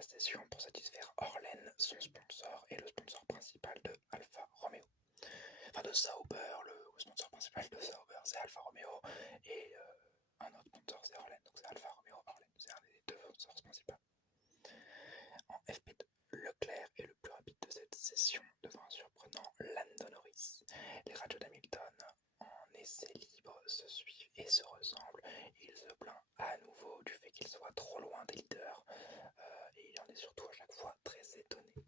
la session pour satisfaire Orlen, son sponsor et le sponsor principal de Alfa Romeo. Enfin de Sauber, le sponsor principal de Sauber c'est Alfa Romeo et un autre sponsor c'est Orlen, donc c'est Alfa Romeo Orlen, c'est un des deux sponsors principaux. En FP2, Leclerc est le plus rapide de cette session devant un surprenant Lando Norris. Les radios d'Hamilton en essai libre se suivent et se ressemblent. Il se plaint à nouveau du fait qu'il soit trop loin des leaders et il en est surtout à chaque fois très étonné.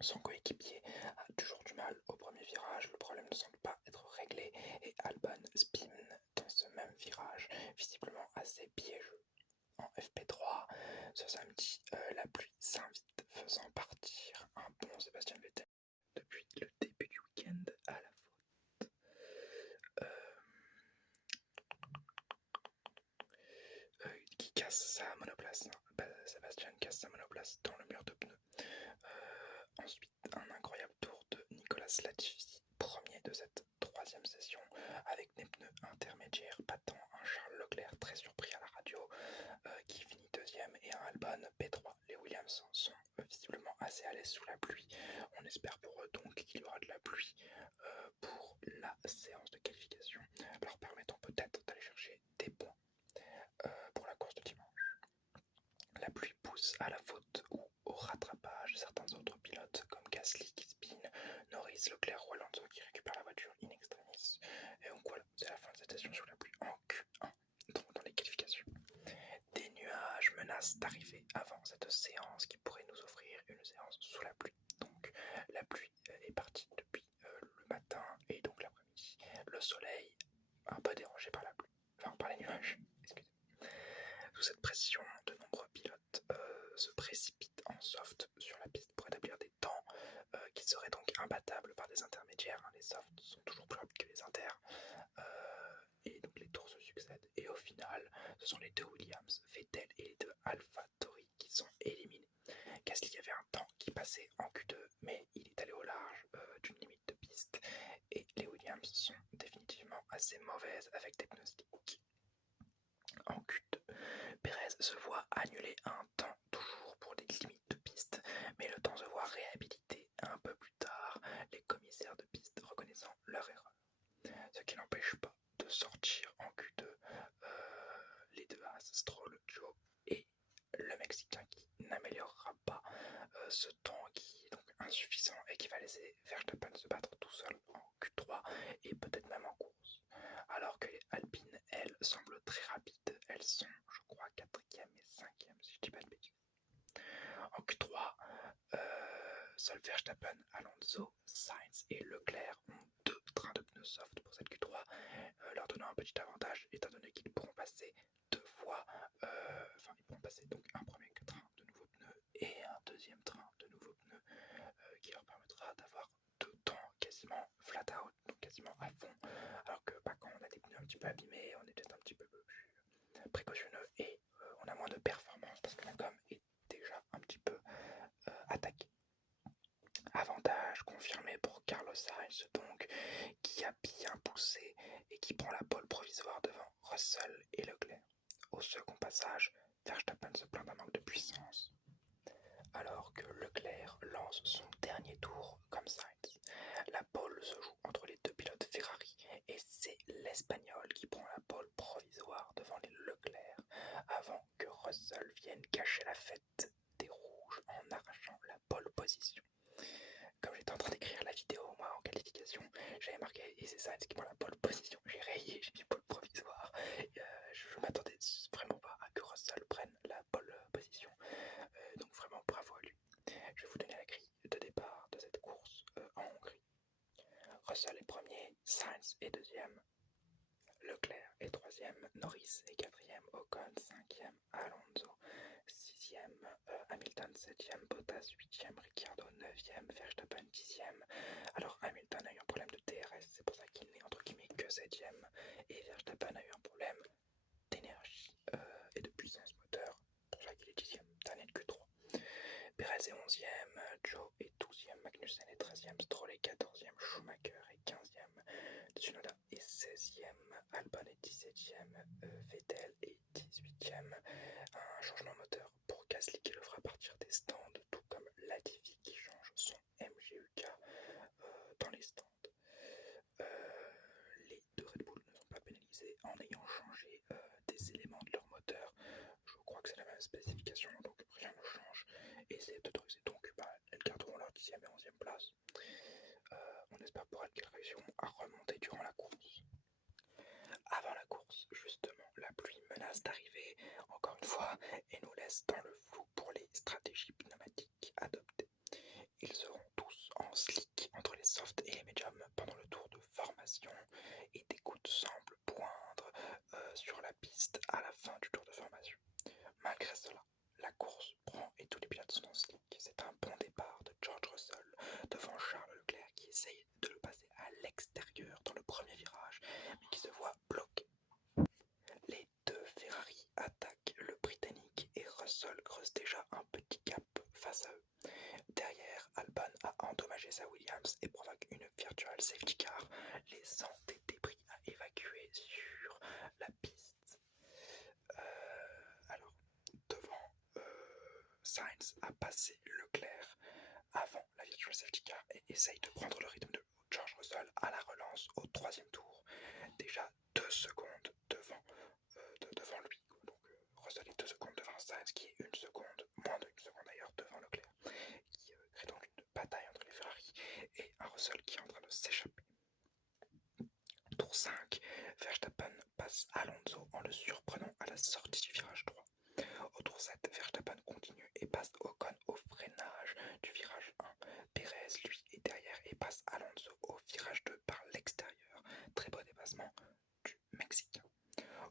Son coéquipier a toujours du mal au premier virage, le problème ne semble pas être réglé et Albon spin dans ce même virage, visiblement assez piégeux. En FP3, ce samedi, la pluie s'invite, faisant partir un bon Sébastien Vettel depuis le début du week-end à la faute. Qui casse sa monoplace. Sébastien casse sa monoplace dans le mur de pneus. Ensuite, un incroyable tour de Nicolas Latifi, premier de cette troisième session, avec des pneus intermédiaires battant un Charles Leclerc très surpris à la radio, qui finit deuxième, et un Albon P3. Les Williams sont visiblement assez à l'aise sous la pluie. On espère pour eux donc qu'il y aura de la pluie pour la séance de qualification, leur permettant peut-être d'aller chercher des points pour la course de dimanche. La pluie pousse à la faute ou au rattrapage certains autres pilotes comme Gasly qui spin, Norris, Leclerc ou Alonso qui récupère la voiture in extremis. Et donc voilà, c'est la fin de cette session sous la pluie en Q1, donc dans les qualifications. Des nuages menacent d'arriver avant cette séance qui pourrait nous offrir une séance sous la pluie. Donc la pluie est partie depuis le matin et donc l'après-midi. Le soleil un peu dérangé par la pluie, enfin par les nuages, excusez-moi. Sous cette pression, de nombreux pilotes se précipitent en soft sur la piste pour établir des temps qui seraient donc imbattables par des intermédiaires. Les softs sont toujours plus rapides que les inters et donc les tours se succèdent. Et au final, ce sont les deux Williams, Vettel et les deux AlphaTauri qui sont éliminés. Gasly avait un temps qui passait en Q2, mais il est allé au large d'une limite de piste et les Williams sont définitivement assez mauvaises avec des pneus slicks. En Q2, Perez se voit annuler un temps toujours pour des limites de piste, mais le temps se voit réhabilité un peu plus tard, les commissaires de piste reconnaissant leur erreur. Ce qui n'empêche pas de sortir en Q2 les deux As, Stroll, Joe et le Mexicain qui n'améliorera pas ce temps qui est donc insuffisant et qui va laisser Verstappen se battre tout seul en Q3 et peut-être même en course. Alors que les Alpines, elles, semblent très rapides. Elles sont, je crois, 4e et 5e, si je dis pas de bêtises. En Q3, seuls Verstappen, Alonso, Sainz et Leclerc ont deux trains de pneus soft pour cette Q3, leur donnant un petit avantage, étant donné qu'ils pourront passer deux fois, ils pourront passer donc un premier train de nouveaux pneus et un deuxième train de nouveaux pneus qui leur permettra d'avoir deux temps quasiment flat out, donc quasiment à fond, alors que quand on a des pneus un petit peu abîmés, on est peut-être un petit peu plus précautionneux et on a moins de performance parce que la gomme est déjà un petit peu attaquée. Avantage confirmé pour Carlos Sainz donc, qui a bien poussé et qui prend la pole provisoire devant Russell et Leclerc. Au second passage, Verstappen se plaint d'un manque de puissance, alors que Leclerc lance son dernier tour comme Sainz. La pole se joue entre les deux pilotes Ferrari et c'est l'Espagnol qui prend la pole provisoire devant les Leclerc avant que Russell vienne cacher la fête des rouges en arrachant la pole position. Comme j'étais en train d'écrire la vidéo, moi en qualification, j'avais marqué et c'est Sainz qui prend la pole position. J'ai rayé, j'ai mis pole provisoire. Je m'attendais vraiment pas à que Russell prenne la pole position. Donc vraiment bravo à lui. Je vais vous donner la grille de départ de cette course en Hongrie. Russell est premier, Sainz est deuxième, Leclerc est troisième, Norris est quatrième, Ocon cinquième, Alonso sixième, Hamilton septième, Bottas huitième, Ricciardo neuvième, Verstappen dixième. Alors Hamilton a eu un problème de DRS, c'est pour ça qu'il n'est entre guillemets que septième, et Verstappen a eu un problème d'énergie et de puissance moteur, pour ça qu'il est dixième, dernier de Q3. Perez est 11e, Joe est 12e, Magnussen est 13e, Stroll est 14e, Schumacher est 15e, Tsunoda est 16e, Albon est 17e, Vettel est 18e. Un changement moteur pour Gasly qui le fera spécifications, donc rien ne change. Et c'est autorisé, donc elles garderont leur 10e et 11e place. On espère pour elles qu'elles réussiront à remonter durant la course. Avant la course, justement, la pluie menace d'arriver encore une fois et nous laisse dans le flou pour les stratégies pneumatiques adoptées. Ils seront tous en slick entre les softs et les médiums pendant le tour de formation et des gouttes semblent poindre sur la piste à la fin du tour de formation. Malgré cela, la course prend et tous les pilotes sont en slick. C'est un bon départ de George Russell devant Charles Leclerc qui essaye de le passer à l'extérieur dans le premier virage mais qui se voit bloqué. Les deux Ferrari attaquent le Britannique et Russell creuse déjà un petit gap face à eux. Derrière, Albon a endommagé sa Williams et provoque une virtual safety car, laissant des débris à évacuer sur la piste. Alors, devant, Sainz a passé Leclerc avant la virtual safety car et essaye de prendre le rythme de George Russell à la relance au 3e tour. Déjà 2 secondes devant lui. Donc Russell est 2 secondes devant Sainz qui est 1 seconde, moins de 1 seconde d'ailleurs devant Leclerc, qui crée donc une bataille entre les Ferrari et un Russell qui est en train de s'échapper. Tour 5, Verstappen passe Alonso en le surprenant à la sortie du virage 3. Au tour 7, Verstappen continue et passe Ocon au freinage du virage 1. Perez, lui, est derrière et passe Alonso au virage 2 par l'extérieur. Très beau dépassement du Mexicain.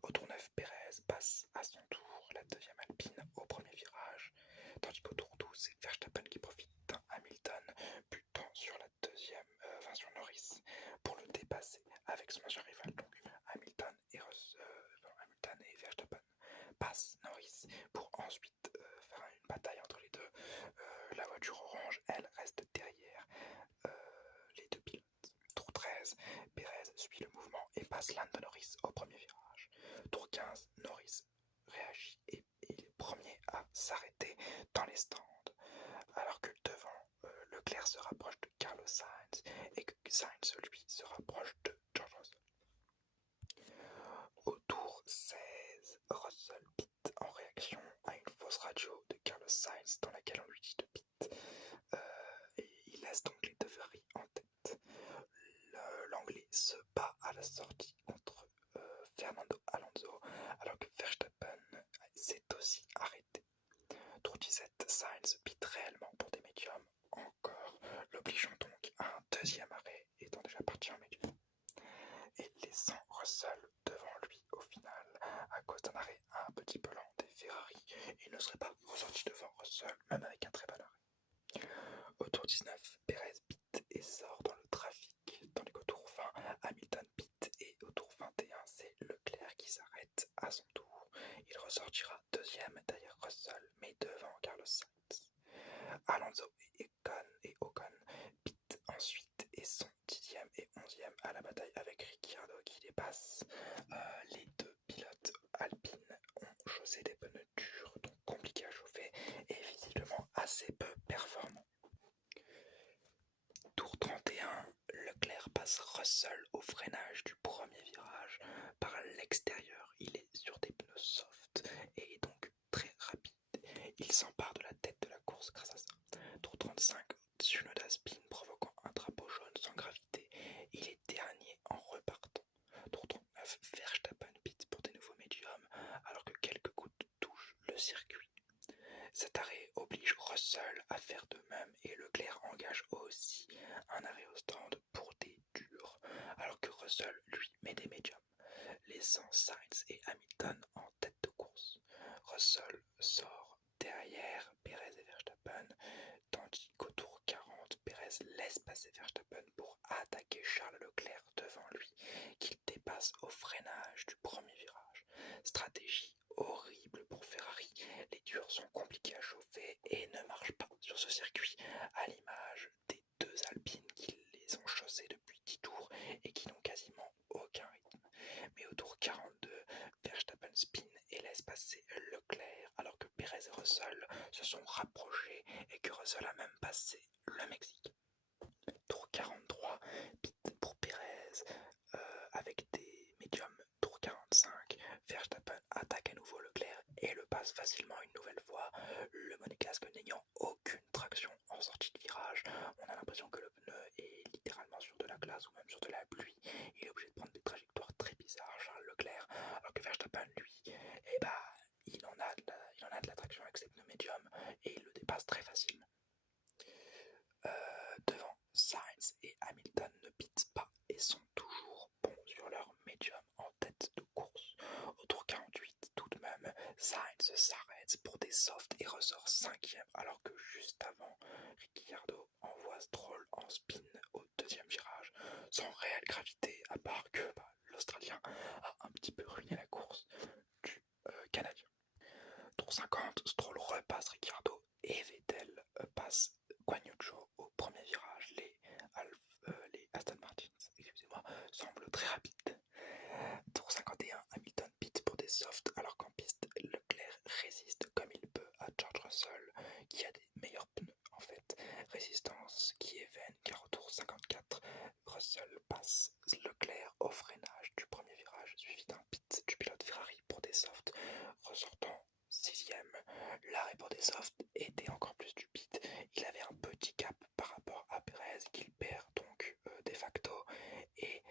Au tour 9, Perez passe à son tour la 2e Alpine au premier virage, tandis qu'au tour 12, c'est Verstappen qui profite d'un Hamilton butant sur la 2e, sur Norris pour le dépasser avec son ancien rival. Donc Hamilton et Verstappen passent Norris pour ensuite faire une bataille entre les deux. La voiture orange, elle, reste derrière les deux pilotes. Tour 13, Perez suit le mouvement et passe Lando Norris au premier virage. Tour 15, Norris réagit et il est premier à s'arrêter dans les stands. Alors que devant, Leclerc se rapproche de Carlos Sainz et que Sainz, lui, se rapproche de George Russell. Au tour 16, Russell pit en réaction à une fausse radio de Carlos Sainz dans laquelle on lui dit de pit. Et il laisse donc les deux Ferrari en tête. L'Anglais se bat à la sortie contre Fernando Alonso alors que Verstappen s'est aussi arrêté. Tour 17, Sainz pit réellement pour des médiums encore, l'obligeant donc à un 2e arrêt étant déjà parti en médium. Et laissant Russell devant lui au final à cause d'un arrêt un petit peu lent des Ferrari, il ne serait pas ressorti devant Russell même avec un très bon arrêt. Au tour 19, Perez pit et sort dans le trafic, tandis qu'au tour 20, Hamilton pit et au tour 21, c'est Leclerc qui s'arrête à son tour. Il ressortira 2e derrière Russell, mais devant Carlos Sainz. Alonso et Ocon pit ensuite et sont 10e et 11e à la bataille avec Ricciardo qui dépasse. Les deux pilotes alpines ont chaussé des pneus durs, donc compliqués à chauffer et visiblement assez peu performants. Tour 31, Leclerc passe Russell au freinage du premier virage par l'extérieur. Il est sur des pneus soft et est donc très rapide. Il s'empare de la tête de la course grâce à ça. Tour 35, Tsunoda spin provoquant un drapeau jaune sans gravité. Il est dernier en repartant. Tour 39, Verstappen pit pour des nouveaux médiums alors que quelques gouttes touchent le circuit. Cet arrêt oblige Russell à faire de même et Leclerc engage aussi un arrêt au stand pour des durs, alors que Russell, lui, met des médiums, laissant Sainz et Hamilton en tête de course. Russell sort derrière Perez et Verstappen, tandis qu'au tour 40, Perez laisse passer Verstappen pour attaquer Charles Leclerc devant lui, qu'il dépasse au freinage du premier virage. Stratégie horrible pour Ferrari, les durs sont compliqués à chauffer et ne marchent pas sur ce circuit, à l'image des deux Alpines qui les ont chaussés depuis 10 tours et qui n'ont quasiment aucun rythme. Mais au tour 42, Verstappen spin et laisse passer Leclerc alors que Perez et Russell se sont rapprochés et que Russell a même passé le Mexique. Tour 43, pit pour Perez avec des médiums. Tour 45, Verstappen attaque à nouveau Leclerc et le passe facilement une le monégasque n'ayant aucune traction en sortie de virage. On a l'impression que le pneu est littéralement sur de la glace ou même sur de la pluie. Il est obligé de prendre des trajectoires très bizarres, Charles Leclerc, alors que Verstappen, lui, eh bah, il en a de la traction avec ses pneus médiums et il le dépasse très facilement. Devant, Sainz et Hamilton ne pitent pas et sont toujours bons sur leur médium en tête de course. Au tour 48, tout de même, Sainz s'arrête pour des softs et ressort 5ème, alors que juste avant, Ricciardo envoie Stroll en spin au deuxième virage, sans réelle gravité, à part que l'Australien a un petit peu ruiné la course du Canadien. Tour 50, Stroll repasse Ricciardo et Vettel passe Guan Yu Zhou au premier virage. Les Aston Martin, excusez-moi, semblent très rapides. Tour 51, Hamilton pit pour des softs alors qu'en piste, Leclerc résiste comme il peut à George Russell qui a des meilleurs pneus en fait. Résistance qui est vaine car au tour 54, Russell passe Leclerc au freinage du premier virage suivi d'un pit du pilote Ferrari pour des softs ressortant 6ème. L'arrêt pour des softs était encore plus stupide. Il avait un petit gap par rapport à Perez qu'il perd donc de facto et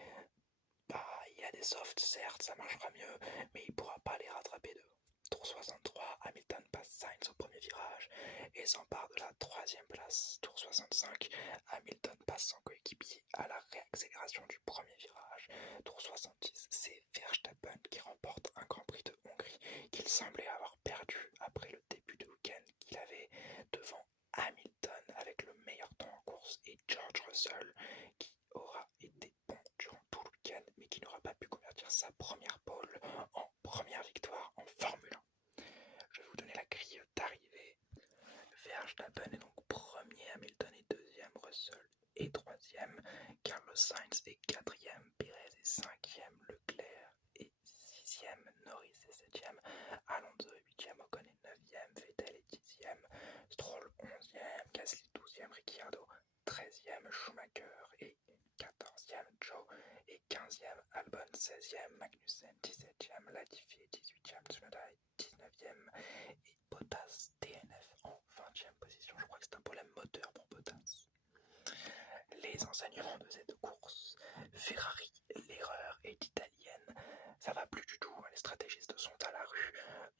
il a des softs certes, ça marchera mieux, mais il pourra pas les rattraper de Tour 63, Hamilton passe Sainz au premier virage et s'empare de la 3ème place. Tour 65, Hamilton passe son coéquipier à la réaccélération du premier virage. Tour 70, c'est Verstappen qui remporte un Grand Prix de Hongrie qu'il semblait avoir perdu après le début de week-end qu'il avait devant Hamilton avec le meilleur temps en course et George Russell qui aura été bon durant tout le week-end mais qui n'aura pas pu convertir sa première pole en première victoire en Formule 1. Je vais vous donner la grille d'arrivée. Verstappen est donc premier, Hamilton est deuxième, Russell est troisième, Carlos Sainz est quatrième, Perez est cinquième, Leclerc est sixième, Norris est septième, Alonso est huitième, Ocon est neuvième, Vettel est dixième, Stroll onzième, Gasly douzième, Ricciardo 13ème, Schumacher est 14ème, Zhou est 15ème, Albon 16ème, Magnussen 17ème, Latifi est 18ème, Tsunoda est 19ème et Bottas DNF en 20ème position. Je crois que c'est un problème moteur pour Bottas. Les enseignements de cette course: Ferrari, l'erreur est italienne. Ça va plus du tout, les stratégistes sont à la rue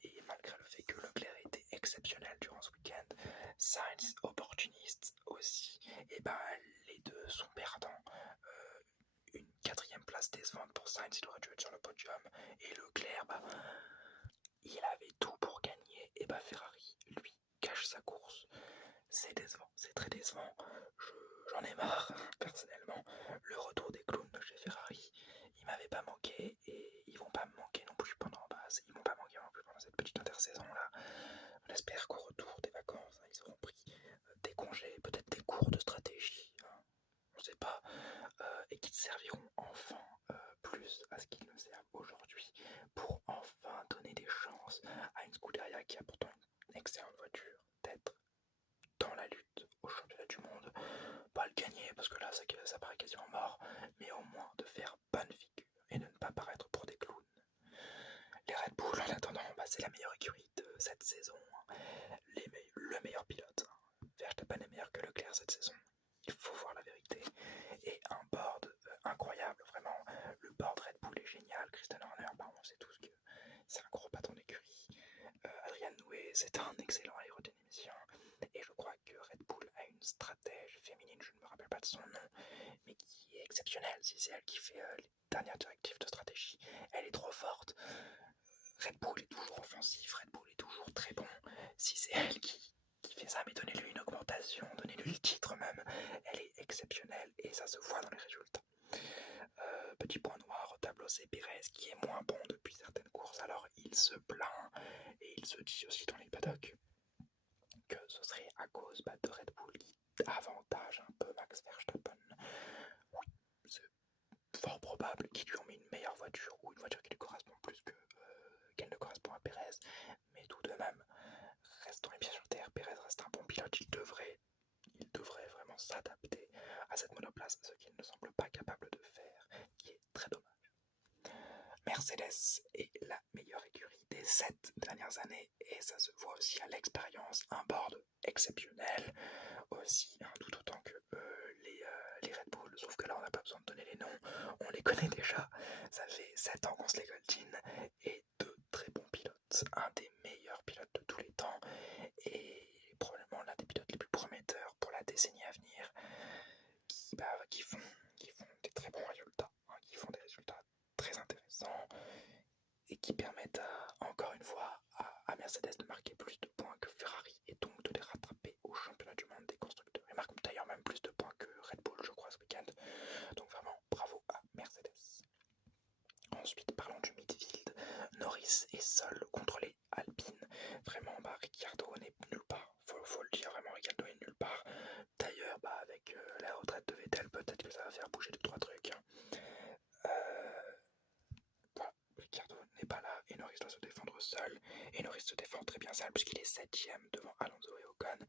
et malgré le fait que Leclerc était exceptionnel durant ce week-end, Sainz opportuniste aussi, et les deux sont perdants. Une 4ème place décevante pour Sainz, il aurait dû être sur le podium, et Leclerc, il avait tout pour gagner, et Ferrari, lui, cache sa course. C'est décevant, c'est très décevant. J'en ai marre, personnellement. Le retour des clowns de chez Ferrari, ils m'avaient pas manqué, et ils vont pas me manquer non plus pendant, ils m'ont pas manqué non plus pendant cette petite intersaison là. On espère qu'au retour des vacances, ils auront pris des congés, peut-être des cours de stratégie, on sait pas, et qu'ils serviront enfin plus à ce qu'ils ne servent aujourd'hui pour enfin donner des chances à une Scuderia qui a pourtant une excellente voiture d'être dans la lutte au championnat du monde. Pas le gagner parce que là ça paraît quasiment mort, mais au moins de faire bonne figure et de ne pas paraître pour des clowns. Les Red Bull en attendant, c'est la meilleure écurie de cette saison, le meilleur pilote. Verstappen est meilleur que Leclerc cette saison, il faut voir la vérité. Et un board incroyable, vraiment. Le board Red Bull est génial. Christian Horner, on sait tous que c'est un gros patron d'écurie. Adrian Newey, c'est un excellent aérodynamicien. Et je crois que Red Bull a une stratège féminine, je ne me rappelle pas de son nom, mais qui est exceptionnelle. Si c'est elle qui fait les dernières directives de stratégie, elle est trop forte. Red Bull est toujours offensif, Red Bull est toujours très bon. Si c'est elle qui fait ça, mais donnez-lui une augmentation, donnez-lui le titre même. Elle est exceptionnelle et ça se voit dans les résultats. Petit point noir au tableau, c'est Perez qui est moins bon depuis certaines courses. Alors il se plaint et il se dit aussi dans les paddocks que ce serait à cause de Red Bull qui avantage un peu Max Verstappen. Oui, c'est fort probable qu'ils lui ont mis une meilleure voiture ou une voiture qui lui correspond plus qu'elle ne correspond à Perez, mais tout de même, restons les pieds sur terre, Perez reste un bon pilote, il devrait vraiment s'adapter à cette monoplace, ce qu'il ne semble pas capable de faire, qui est très dommage. Mercedes est la meilleure écurie des 7 dernières années et ça se voit aussi à l'expérience, un board exceptionnel, aussi, hein, tout autant que les Red Bull, sauf que là on n'a pas besoin de donner les noms, on les connaît déjà, ça fait 7 ans qu'on se les coltine, et deux très bons pilotes, un des meilleurs pilotes de tous les temps, et probablement l'un des pilotes les plus prometteurs pour la décennie à venir, qui font des très bons résultats, hein, qui font des résultats très intéressants, et qui permettent encore une fois à Mercedes de marquer plus de points que Ferrari et donc de les rattraper au championnat du monde des constructeurs. Ils marquent d'ailleurs même plus de points que Red Bull, je crois, ce week-end. Donc vraiment, bravo à Mercedes. Ensuite, parlons du midfield. Norris est seul contre les Alpines. Vraiment, Ricciardo n'est nulle part. Faut le dire, vraiment, Ricciardo est nulle part. D'ailleurs, avec la retraite de Vettel, peut-être que ça va faire bouger 2-3 trucs. Voilà, Ricciardo n'est pas là et Norris doit se défendre seul. Et Norris se défend très bien seul puisqu'il est 7ème devant Alonso et Ocon.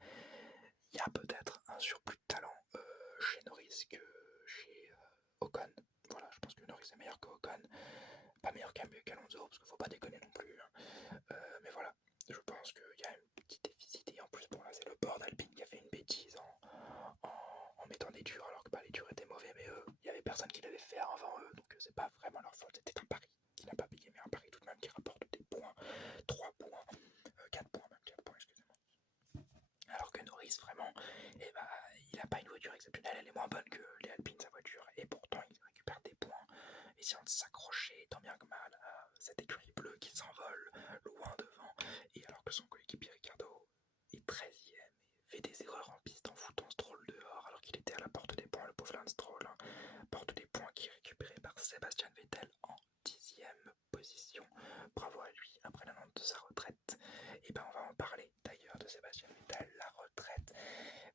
Il y a peut-être un surplus de talent chez Norris que chez Ocon. Voilà, je pense que Norris est meilleur que Ocon. Pas meilleur qu'Alonso parce qu'il faut pas déconner non plus. Mais voilà, je pense qu'il y a un petit déficit. Et en plus, bon là, c'est le board Alpine qui a fait une bêtise en mettant des durs alors que les durs étaient mauvais. Mais il y avait personne qui l'avait fait avant eux. Donc c'est pas vraiment leur faute. C'était un pari qui n'a pas payé. Mais un pari tout de même qui rapporte des points. 3 points. 4 points même. 4 points, excusez-moi. Alors que Norris, vraiment, il n'a pas une voiture exceptionnelle, elle est moins bonne que les Alpines, sa voiture, et pourtant il récupère des points, essayant de s'accrocher tant bien que mal à cette écurie bleue qui s'envole loin devant, et alors que son coéquipier Ricciardo est 13ème et fait des erreurs en piste en foutant Stroll dehors, alors qu'il était à la porte des points, le pauvre Lance Stroll, hein, porte des points qui est récupéré par Sebastian Vettel en 10ème position. Bravo à lui après l'annonce de sa retraite. Et on va en parler d'ailleurs de Sébastien Vettel, la retraite.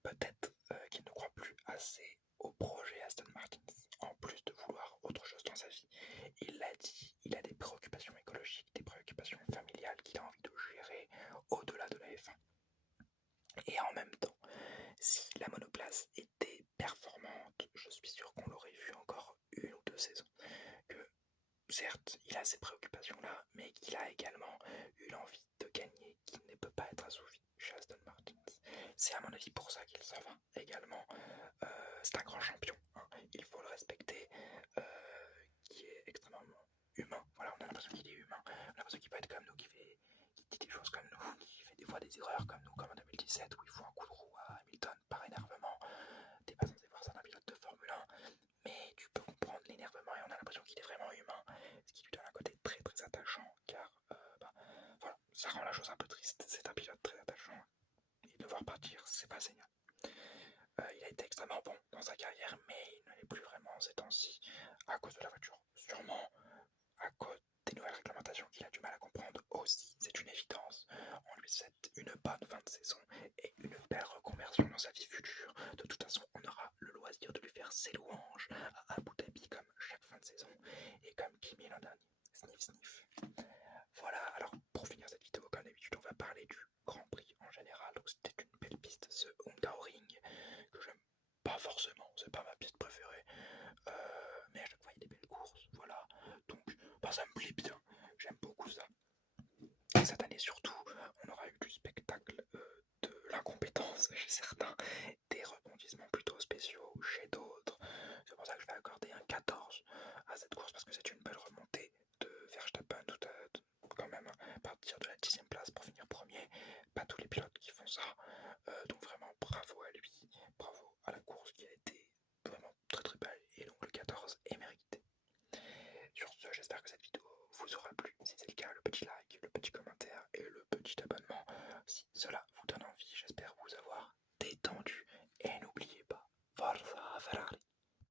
Peut-être qu'il ne croit plus assez au projet Aston Martin, en plus de vouloir autre chose dans sa vie. Il l'a dit, il a des préoccupations écologiques, des préoccupations familiales qu'il a envie de gérer au-delà de la F1. Et en même temps, si la monoplace était performante, je suis sûr qu'on l'aurait vu encore 1 ou 2 saisons. Que certes, il a ces préoccupations-là, mais qu'il a également eu l'envie de gagner, qui ne peut pas être assouvi chez Aston Martin. C'est à mon avis pour ça qu'il s'en va également. C'est un grand champion, hein, il faut le respecter, qui est extrêmement humain. Voilà, on a l'impression qu'il est humain, on a l'impression qu'il peut être comme nous, qui dit des choses comme nous, qui fait des fois des erreurs comme nous, comme en 2017 où il faut un coup de roue à Hamilton par énervement. T'es pas censé voir ça d'un pilote de Formule 1, mais tu peux comprendre l'énervement et on a l'impression qu'il est vraiment humain, ce qui lui donne un côté très très attachant, car voilà, ça rend la chose un peu triste. C'est un pilote très attachant et de le voir partir, c'est pas génial. Il a été extrêmement bon dans sa carrière, mais il ne l'est plus vraiment ces temps-ci à cause de la voiture. Sûrement à cause des nouvelles réglementations qu'il a du mal à comprendre aussi, c'est une évidence. On lui souhaite une bonne fin de saison et une belle reconversion dans sa vie future. De toute façon, on aura le loisir de lui faire ses louanges à Abu Dhabi comme chaque fin de saison et comme Kimi l'an dernier. Sniff sniff. Voilà, alors pour finir cette vidéo, comme d'habitude, on va parler du Grand Prix en général. Donc c'était une belle piste, ce Hungaroring, que j'aime pas forcément, c'est pas ma piste préférée. Mais à chaque fois il y a des belles courses, voilà. Donc ça me plaît bien, j'aime beaucoup ça. Et cette année surtout, on aura eu du spectacle de l'incompétence chez certains, des